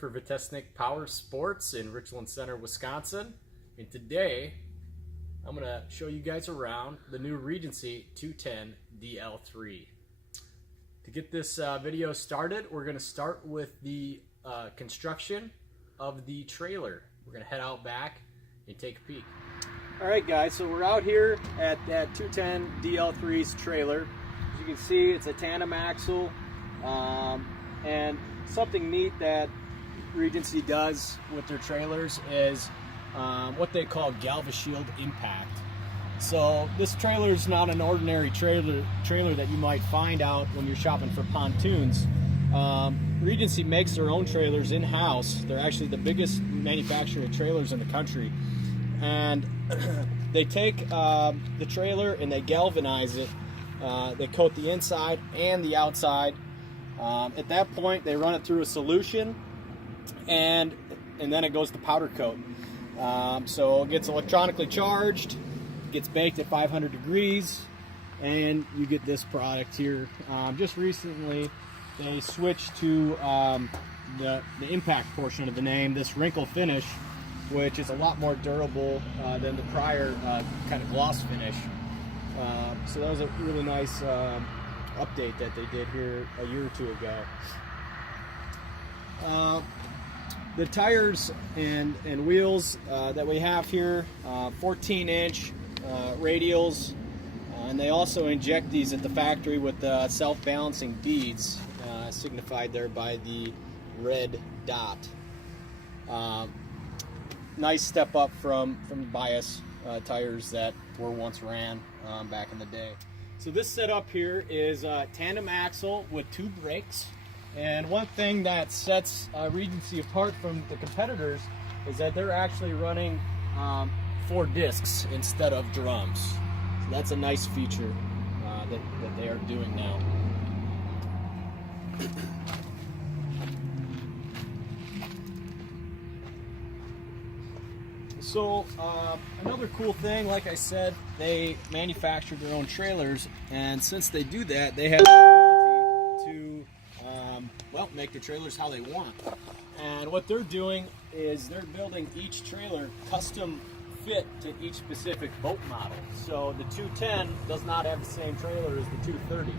for Vetesniks Power Sports in Richland Center, Wisconsin. And today, I'm going to show you guys around the new Regency 210 DL3. To get this video started, we're going to start with the construction of the trailer. We're going to head out back and take a peek. Alright guys, so we're out here at that 210 DL3's trailer. As you can see, it's a tandem axle. And something neat that Regency does with their trailers is what they call GalvaShield impact. So this trailer is not an ordinary trailer that you might find out when you're shopping for pontoons. Regency makes their own trailers in-house. They're actually the biggest manufacturer of trailers in the country. And they take the trailer and they galvanize it. They coat the inside and the outside. At that point, they run it through a solution, and then it goes to powder coat. So it gets electronically charged, gets baked at 500 degrees, and you get this product here. Just recently, they switched to the impact portion of the name, this wrinkle finish, which is a lot more durable than the prior kind of gloss finish. So that was a really nice update that they did here a year or two ago. The tires and wheels that we have here, 14-inch radials, and they also inject these at the factory with self-balancing beads, signified there by the red dot. Nice step up from bias tires that were once ran back in the day. So this setup here is a tandem axle with 2 brakes, and one thing that sets Regency apart from the competitors is that they're actually running 4 discs instead of drums. So that's a nice feature that they are doing now. So another cool thing, like I said, they manufacture their own trailers, and since they do that, they have the ability to make their trailers how they want. And what they're doing is they're building each trailer custom fit to each specific boat model. So the 210 does not have the same trailer as the 230.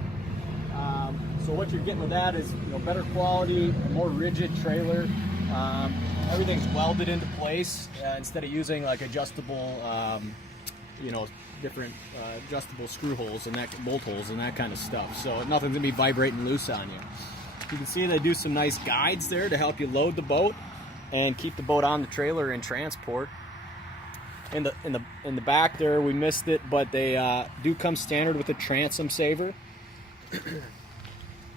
So what you're getting with that is better quality, a more rigid trailer. Everything's welded into place instead of using like adjustable, different adjustable screw holes and bolt holes and that kind of stuff. So nothing's gonna be vibrating loose on you. You can see they do some nice guides there to help you load the boat and keep the boat on the trailer in transport. In the back there, we missed it, but they do come standard with a transom saver.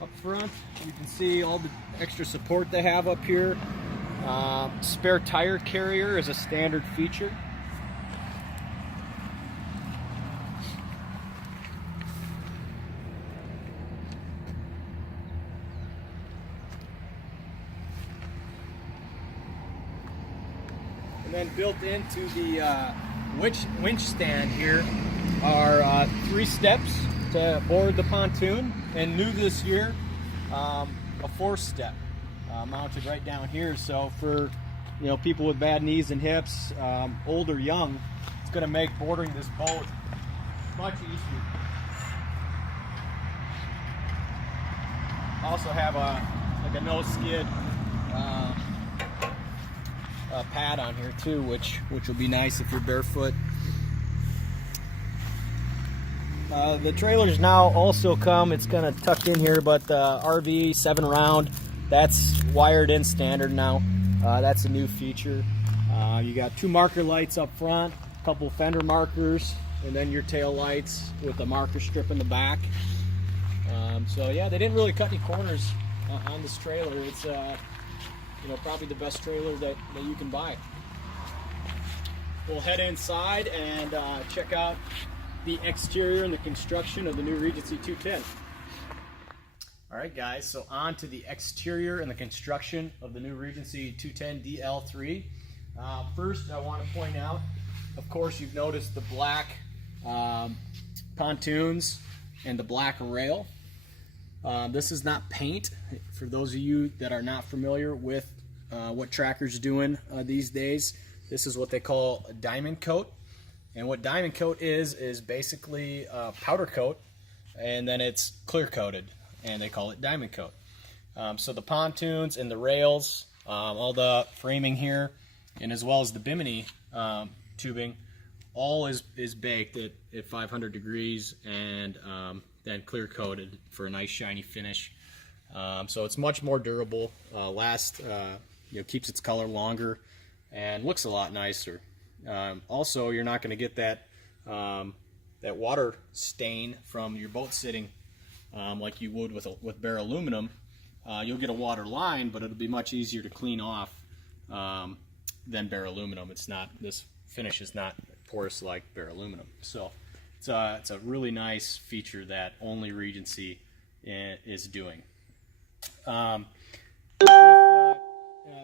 Up front, you can see all the extra support they have up here. Spare tire carrier is a standard feature. And then built into the winch stand here are 3 steps to board the pontoon, and new this year, a 4th step. Mounted right down here, so for people with bad knees and hips, old or young, it's going to make boarding this boat much easier. Also have a no skid pad on here too, which will be nice if you're barefoot. The trailers now also come, it's kind of tucked in here, but the RV 7 round, that's wired in standard now. That's a new feature. You got 2 marker lights up front, a couple fender markers, and then your tail lights with the marker strip in the back. So yeah, they didn't really cut any corners on this trailer. It's probably the best trailer that you can buy. We'll head inside and check out the exterior and the construction of the new Regency 210. Alright guys, so on to the exterior and the construction of the new Regency 210 DL3. First I want to point out, of course you've noticed the black pontoons and the black rail. This is not paint. For those of you that are not familiar with what Tracker's doing these days. This is what they call a diamond coat. And what diamond coat is basically powder coat, and then it's clear coated, and they call it diamond coat. So the pontoons and the rails, all the framing here, and as well as the Bimini tubing, all is baked at 500 degrees and then clear coated for a nice shiny finish. So it's much more durable, keeps its color longer, and looks a lot nicer. Also, you're not going to get that water stain from your boat sitting like you would with bare aluminum. You'll get a water line, but it'll be much easier to clean off than bare aluminum. This finish is not porous like bare aluminum. So it's a really nice feature that only Regency is doing.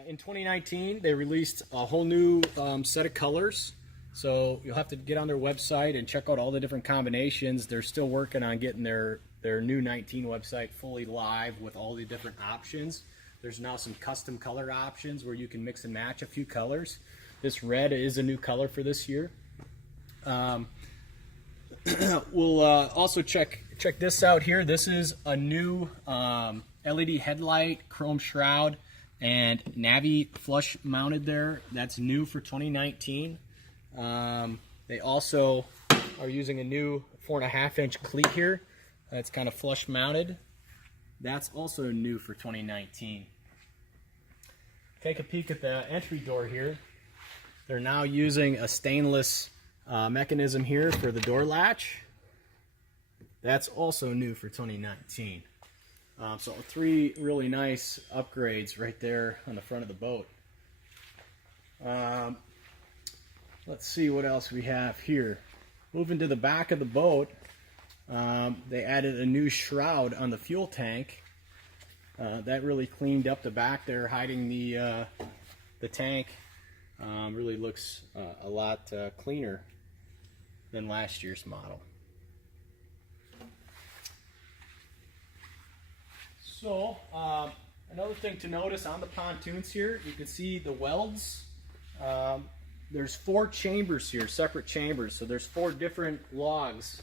In 2019, they released a whole new set of colors. So you'll have to get on their website and check out all the different combinations. They're still working on getting their new 19 website fully live with all the different options. There's now some custom color options where you can mix and match a few colors. This red is a new color for this year. We'll also check this out here. This is a new LED headlight, chrome shroud, and Navi flush mounted there. That's new for 2019. They also are using a new 4.5-inch cleat here. That's kind of flush mounted. That's also new for 2019. Take a peek at the entry door here. They're now using a stainless mechanism here for the door latch. That's also new for 2019. So 3 really nice upgrades right there on the front of the boat. Let's see what else we have here. Moving to the back of the boat, they added a new shroud on the fuel tank. That really cleaned up the back there, hiding the tank. Really looks a lot cleaner than last year's model. So, another thing to notice on the pontoons here, you can see the welds. There's 4 chambers here, separate chambers. So there's 4 different logs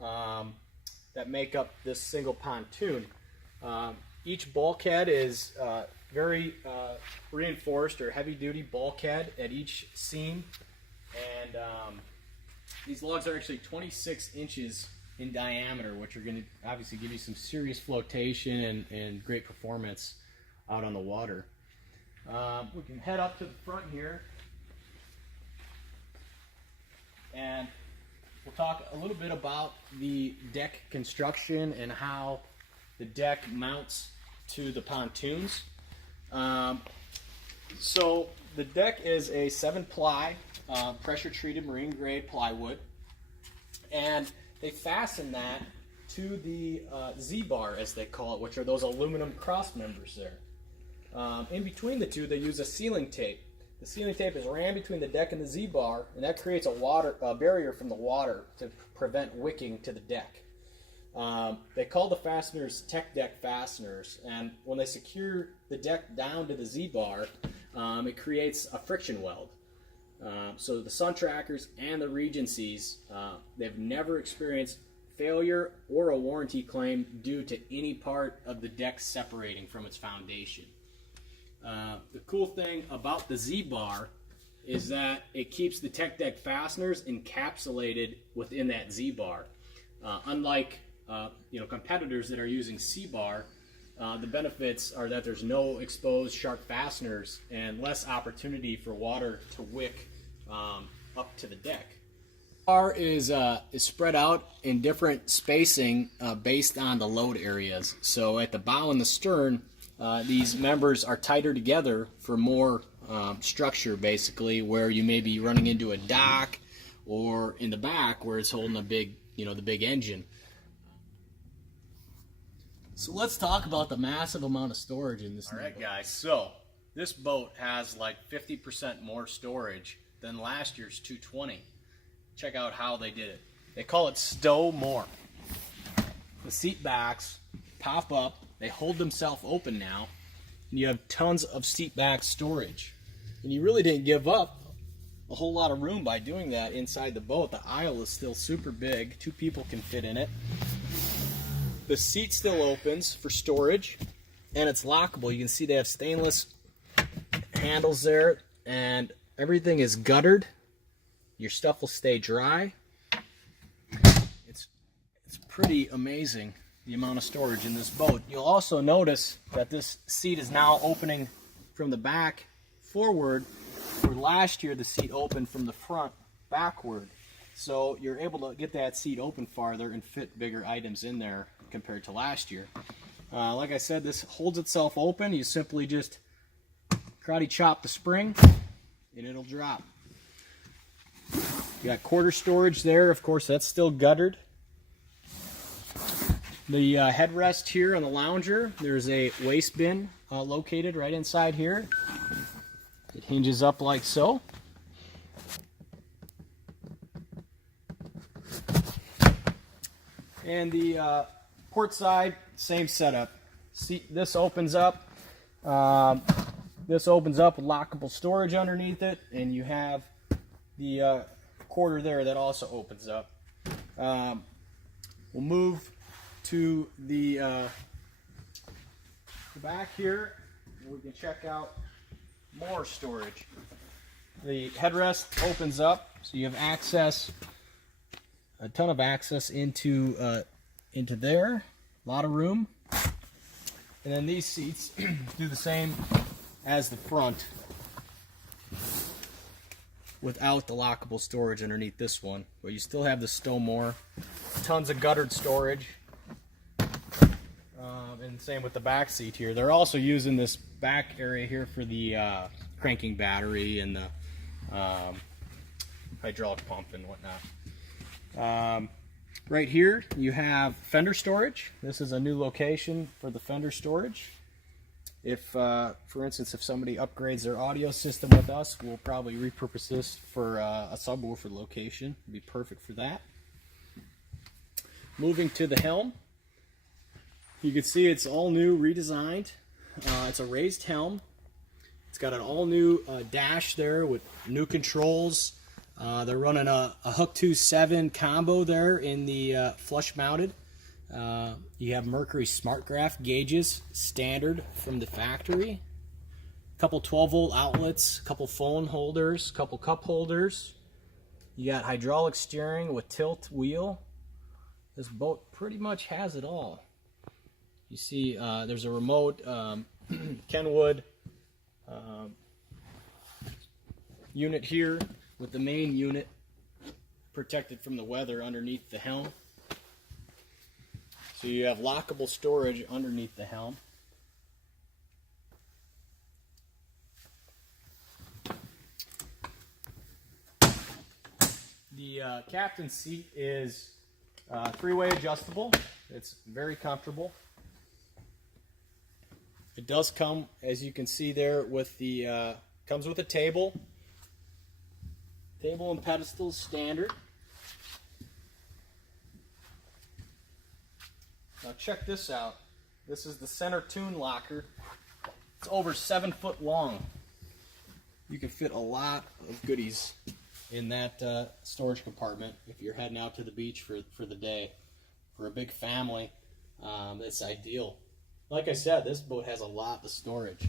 that make up this single pontoon. Each bulkhead is very reinforced or heavy-duty bulkhead at each seam. And these logs are actually 26 inches in diameter, which are going to obviously give you some serious flotation and great performance out on the water. We can head up to the front here, and we'll talk a little bit about the deck construction and how the deck mounts to the pontoons. So the deck is a 7-ply pressure treated marine grade plywood, and they fasten that to the Z-bar, as they call it, which are those aluminum cross members there. In between the two, they use a sealing tape. The sealing tape is ran between the deck and the Z-bar, and that creates a barrier from the water to prevent wicking to the deck. They call the fasteners tech deck fasteners, and when they secure the deck down to the Z-bar, it creates a friction weld. So the Sun Trackers and the Regencies, they've never experienced failure or a warranty claim due to any part of the deck separating from its foundation. The cool thing about the Z-bar is that it keeps the tech deck fasteners encapsulated within that Z-bar. Unlike competitors that are using C-bar, the benefits are that there's no exposed sharp fasteners and less opportunity for water to wick up to the deck. The bar is spread out in different spacing based on the load areas. So at the bow and the stern, these members are tighter together for more structure, basically, where you may be running into a dock, or in the back where it's holding a big, the big engine. So let's talk about the massive amount of storage in this. All right, guys. So this boat has like 50% more storage than last year's 220. Check out how they did it. They call it stow more. The seat backs pop up. They hold themselves open now, and you have tons of seat back storage. And you really didn't give up a whole lot of room by doing that inside the boat. The aisle is still super big. 2 people can fit in it. The seat still opens for storage, and it's lockable. You can see they have stainless handles there, and everything is guttered. Your stuff will stay dry. It's pretty amazing, the amount of storage in this boat. You'll also notice that this seat is now opening from the back forward, where last year the seat opened from the front backward. So you're able to get that seat open farther and fit bigger items in there compared to last year. Like I said, this holds itself open. You simply just karate chop the spring and it'll drop. You got quarter storage there. Of course, that's still guttered. The headrest here on the lounger, there's a waste bin located right inside here. It hinges up like so. And the port side, same setup. See, this opens up. This opens up with lockable storage underneath it, and you have the quarter there that also opens up. We'll move to the back here, and we can check out more storage. The headrest opens up, so you have access, a ton of access into there, a lot of room. And then these seats do the same as the front without the lockable storage underneath this one, but you still have the stow more, tons of guttered storage. And same with the back seat here. They're also using this back area here for the cranking battery and the hydraulic pump and whatnot. Right here you have fender storage. This is a new location for the fender storage. If, for instance, if somebody upgrades their audio system with us, we'll probably repurpose this for a subwoofer location. It'd be perfect for that. Moving to the helm. You can see it's all new, redesigned. It's a raised helm. It's got an all new dash there with new controls. They're running a Hook 2.7 combo there in the flush mounted. You have Mercury Smart Graph gauges, standard from the factory. A couple 12-volt outlets, a couple phone holders, a couple cup holders. You got hydraulic steering with tilt wheel. This boat pretty much has it all. You see there's a remote Kenwood unit here with the main unit protected from the weather underneath the helm. So you have lockable storage underneath the helm. The captain's seat is 3-way adjustable. It's very comfortable. It does come, as you can see there, with the comes with a table. Table and pedestal standard. Now check this out. This is the center tune locker. It's over 7 foot long. You can fit a lot of goodies in that storage compartment if you're heading out to the beach for the day. For a big family, it's ideal. Like I said, this boat has a lot of storage.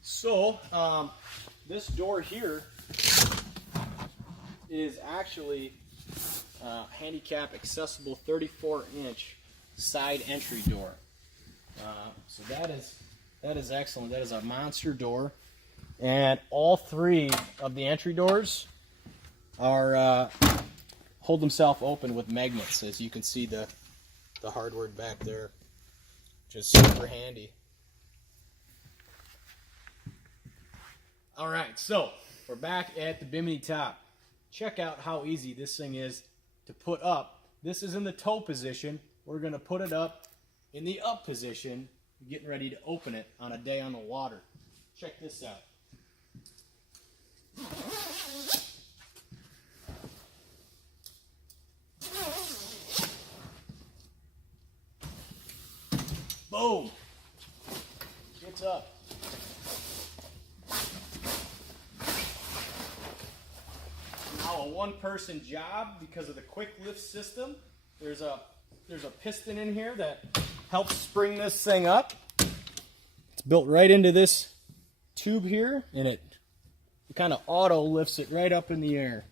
So, this door here is actually handicap accessible 34-inch side entry door. So that is excellent. That is a monster door, and all 3 of the entry doors are hold themselves open with magnets, as you can see the hardware back there, just super handy. All right, so we're back at the Bimini top. Check out how easy this thing is to put up. This is in the tow position. We're going to put it up in the up position, getting ready to open it on a day on the water. Check this out. Boom. Gets up. Now a one-person job because of the quick lift system. There's a piston in here that helps spring this thing up. It's built right into this tube here, and it kind of auto lifts it right up in the air.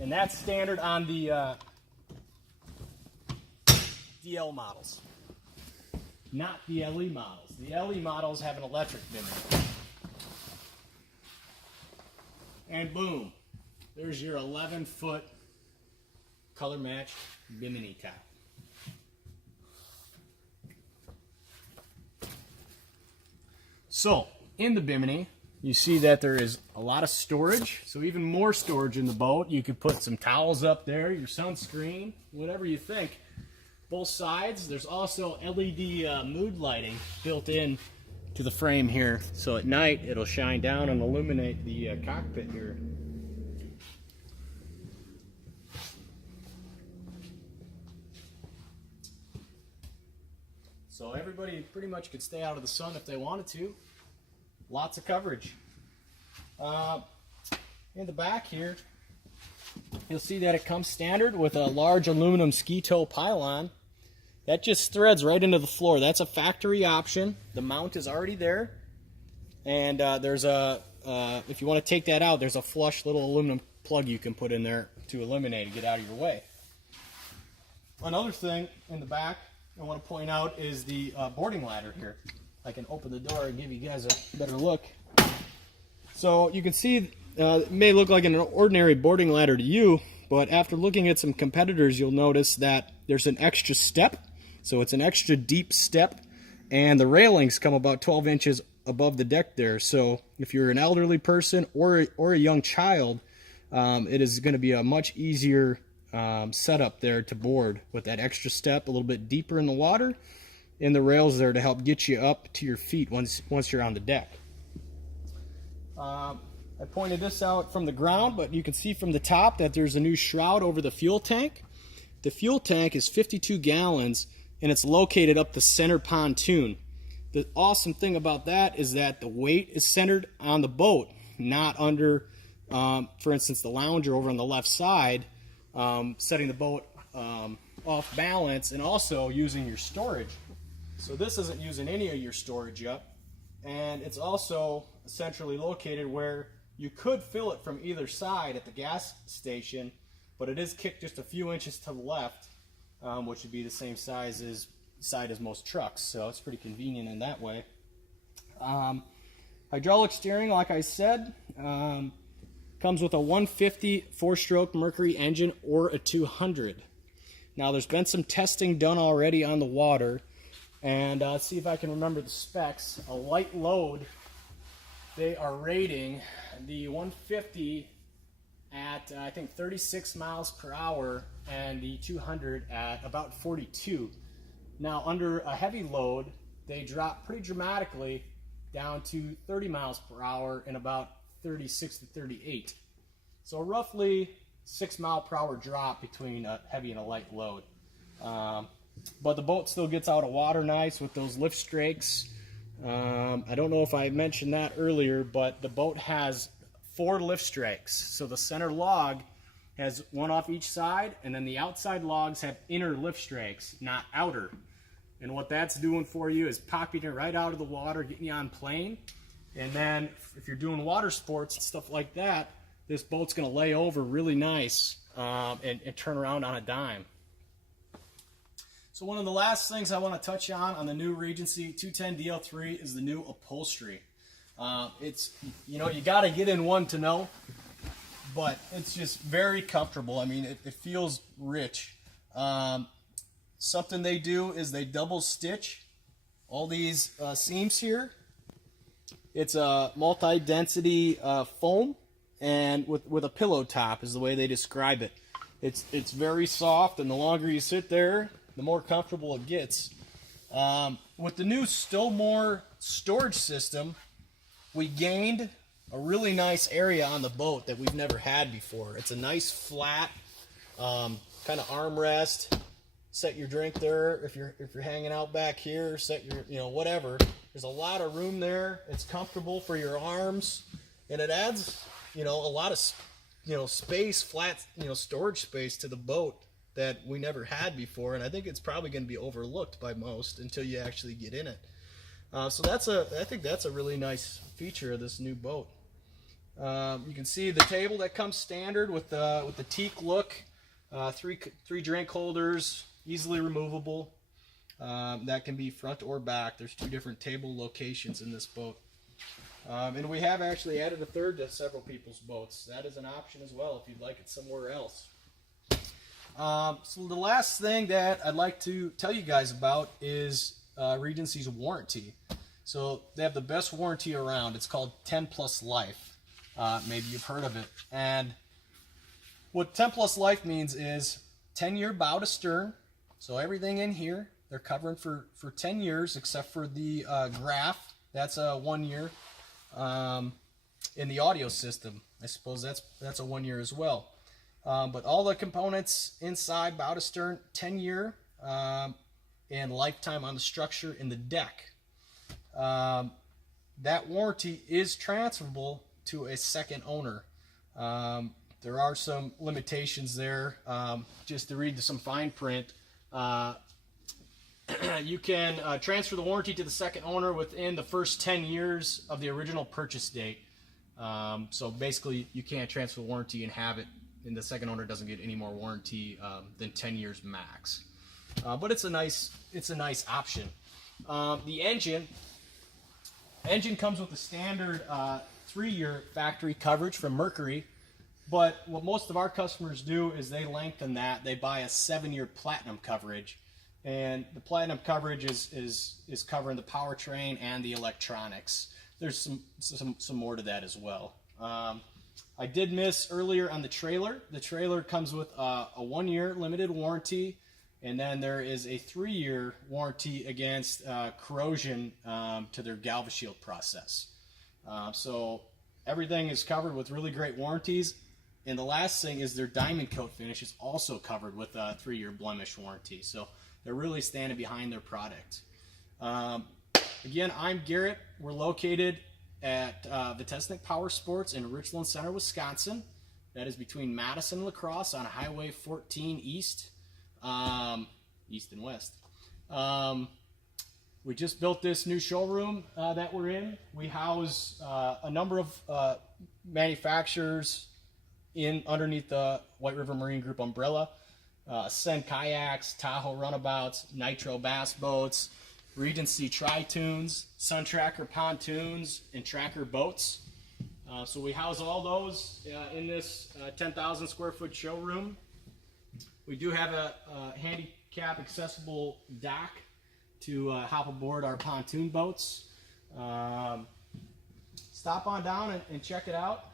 And that's standard on the DL models, not the LE models. The LE models have an electric Bimini. And boom, there's your 11-foot color matched Bimini top. So, in the Bimini, you see that there is a lot of storage, so even more storage in the boat. You could put some towels up there, your sunscreen, whatever you think. Both sides, there's also LED mood lighting built in to the frame here, so at night it'll shine down and illuminate the cockpit here. So everybody pretty much could stay out of the sun if they wanted to. Lots of coverage. In the back here, you'll see that it comes standard with a large aluminum ski tow pylon. That just threads right into the floor. That's a factory option. The mount is already there. And there's a, if you want to take that out, there's a flush little aluminum plug you can put in there to eliminate and get out of your way. Another thing in the back I want to point out is the boarding ladder here. I can open the door and give you guys a better look. So you can see it may look like an ordinary boarding ladder to you, but after looking at some competitors, you'll notice that there's an extra step. So it's an extra deep step, and the railings come about 12 inches above the deck there. So if you're an elderly person or a young child, it is going to be a much easier setup there to board with that extra step a little bit deeper in the water, and the rails there to help get you up to your feet once you're on the deck. I pointed this out from the ground, but you can see from the top that there's a new shroud over the fuel tank. The fuel tank is 52 gallons, and it's located up the center pontoon. The awesome thing about that is that the weight is centered on the boat, not under, for instance, the lounger over on the left side, setting the boat off balance, and also using your storage. So this isn't using any of your storage up, and it's also centrally located where you could fill it from either side at the gas station, but it is kicked just a few inches to the left, which would be the same side as most trucks, so it's pretty convenient in that way. Hydraulic steering, like I said, comes with a 150 4-stroke Mercury engine or a 200. Now there's been some testing done already on the water, and let's see if I can remember the specs. A light load, they are rating the 150 at I think 36 miles per hour and the 200 at about 42. Now under a heavy load, they drop pretty dramatically down to 30 miles per hour and about 36 to 38. So roughly 6 mile per hour drop between a heavy and a light load. But the boat still gets out of water nice with those lift strakes. I don't know if I mentioned that earlier, but the boat has 4 lift strakes. So the center log has one off each side, and then the outside logs have inner lift strakes, not outer. And what that's doing for you is popping it right out of the water, getting you on plane. And then if you're doing water sports and stuff like that, this boat's going to lay over really nice and turn around on a dime. So one of the last things I want to touch on the new Regency 210 DL3 is the new upholstery. It's, you know, you got to get in one to know, but it's just very comfortable. I mean, it feels rich. Something they do is they double stitch all these seams here. It's a multi-density foam, and with a pillow top is the way they describe it. It's very soft, and the longer you sit there, the more comfortable it gets. With the new Stillmore storage system, we gained a really nice area on the boat that we've never had before. It's a nice flat kind of armrest, set your drink there. If you're hanging out back here, set your whatever. There's a lot of room there. It's comfortable for your arms, and it adds a lot of space, flat storage space to the boat that we never had before, and I think it's probably going to be overlooked by most until you actually get in it. So I think that's a really nice feature of this new boat. You can see the table that comes standard with the teak look, three drink holders, easily removable. That can be front or back. There's 2 different table locations in this boat. And we have actually added a third to several people's boats. That is an option as well if you'd like it somewhere else. So the last thing that I'd like to tell you guys about is Regency's warranty. So they have the best warranty around. It's called 10 Plus Life. Maybe you've heard of it. And what 10 Plus Life means is 10-year bow to stern. So everything in here, they're covering for 10 years except for the graph. That's a 1 year. In the audio system, I suppose that's a 1 year as well. But all the components inside, bow to stern, 10-year, and lifetime on the structure in the deck. That warranty is transferable to a second owner. There are some limitations there. Just to read some fine print, you can transfer the warranty to the second owner within the first 10 years of the original purchase date. So basically, you can't transfer the warranty and have it, and the second owner doesn't get any more warranty than 10 years max. But it's a nice option. The engine comes with a standard 3-year factory coverage from Mercury. But what most of our customers do is they lengthen that. They buy a 7-year platinum coverage. And the platinum coverage is covering the powertrain and the electronics. There's some more to that as well. I did miss earlier on the trailer. The trailer comes with a 1-year limited warranty, and then there is a 3-year warranty against corrosion to their GalvaShield process. So everything is covered with really great warranties. And the last thing is their diamond coat finish is also covered with a 3-year blemish warranty. So they're really standing behind their product. Again, I'm Garrett. We're located at Vetesniks Power Sports in Richland Center, Wisconsin. That is between Madison and La Crosse on Highway 14 East, East and West. We just built this new showroom that we're in. We house a number of manufacturers underneath the White River Marine Group umbrella. Ascend Kayaks, Tahoe Runabouts, Nitro Bass Boats, Regency Tri-Tunes, Sun Tracker Pontoons, and Tracker Boats. So we house all those in this 10,000 square foot showroom. We do have a handicap accessible dock to hop aboard our pontoon boats. Stop on down and check it out.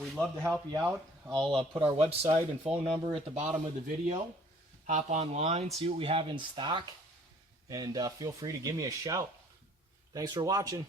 We'd love to help you out. I'll put our website and phone number at the bottom of the video. Hop online, see what we have in stock, and feel free to give me a shout. Thanks for watching.